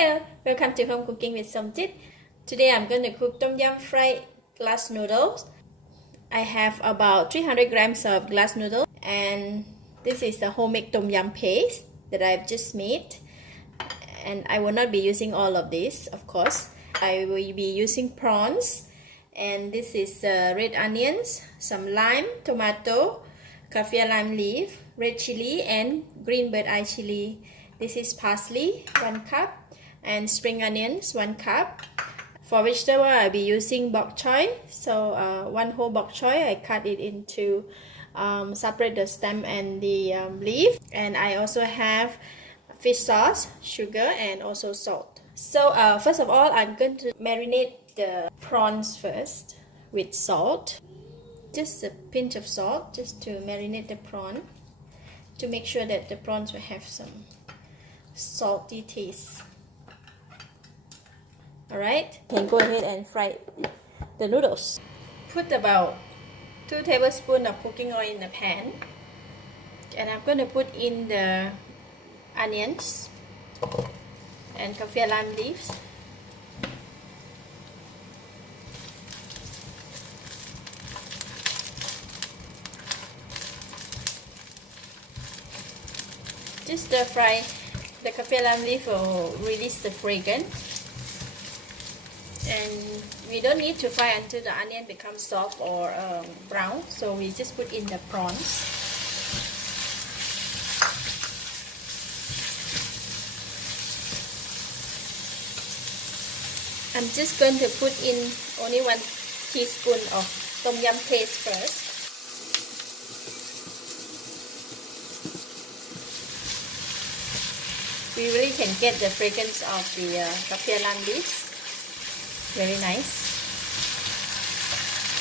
Hello, welcome to Home Cooking with Somjit. Today I'm going to cook Tom Yum fried glass noodles. I have about 300 grams of glass noodles, and this is the homemade Tom Yum paste that I've just made. And I will not be using all of this, of course. I will be using prawns, and this is red onions, some lime, tomato, kaffir lime leaf, red chilli, and green bird eye chilli. This is parsley, 1 cup, and spring onions, 1 cup. For vegetable, I'll be using bok choy. So 1 whole bok choy, I cut it into separate the stem and the leaf. And I also have fish sauce, sugar, and also salt. So first of all, I'm going to marinate the prawns first with salt. Just a pinch of salt, just to marinate the prawn, to make sure that the prawns will have some salty taste. Alright, can go ahead and fry the noodles. Put about 2 tablespoons of cooking oil in the pan, and I'm going to put in the onions and kaffir lime leaves. Just stir fry. The kaffir lime leaf will release the fragrance, and we don't need to fry until the onion becomes soft or brown. So we just put in the prawns. I'm just going to put in only 1 teaspoon of Tom Yum paste first. We really can get the fragrance of the kaffir lime leaves. Very nice.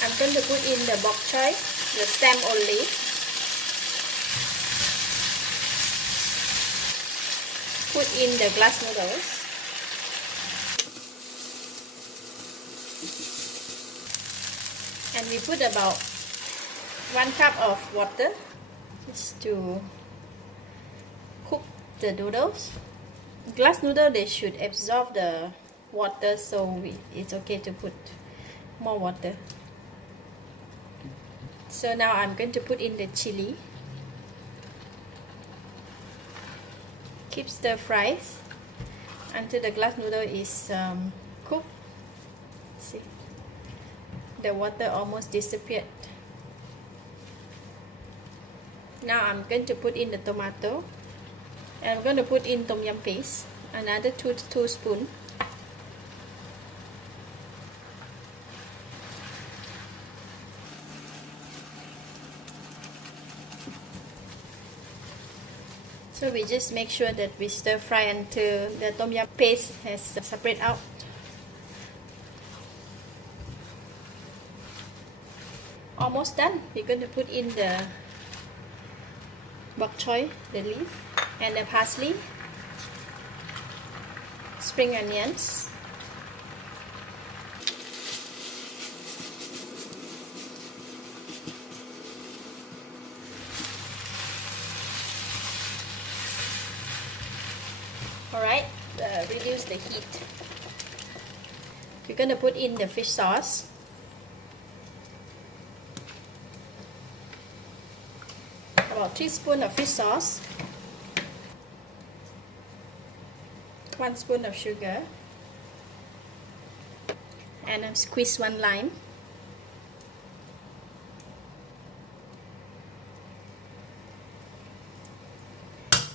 I'm going to put in the bok choy, the stem only. Put in the glass noodles. And we put about 1 cup of water just to cook the noodles. Glass noodle, they should absorb the water, so it's okay to put more water. So now I'm going to put in the chili. Keep stir fries until the glass noodle is cooked. See, the water almost disappeared. Now I'm going to put in the tomato, and I'm going to put in Tom Yum paste, another 2 teaspoons. So we just make sure that we stir fry until the Tom Yum paste has separated out. Almost done. We're going to put in the bok choy, the leaf, and the parsley, spring onions, alright, reduce the heat. You're going to put in the fish sauce. About 3 teaspoons of fish sauce, 1 spoon of sugar, and I've squeezed 1 lime.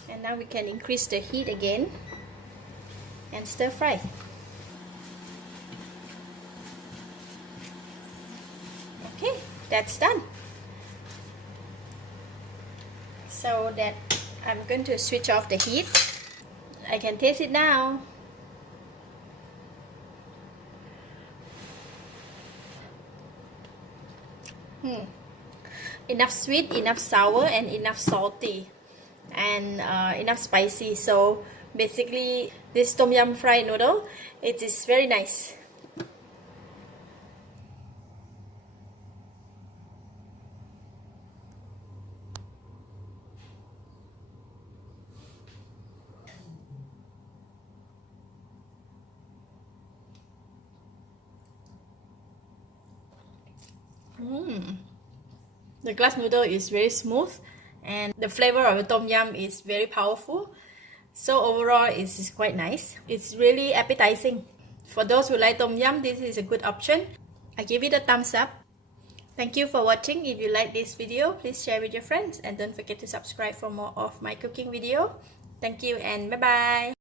And now we can increase the heat again and stir fry. Okay, that's done. So that I'm going to switch off the heat. I can taste it now. Enough sweet, enough sour, and enough salty, and enough spicy. So basically, this Tom Yum fried noodle, it is very nice. The glass noodle is very smooth and the flavor of the Tom Yum is very powerful. So overall it's quite nice. It's really appetizing. For those who like Tom Yum, this is a good option. I give it a thumbs up. Thank you for watching. If you like this video, please share with your friends and don't forget to subscribe for more of my cooking video. Thank you and bye bye.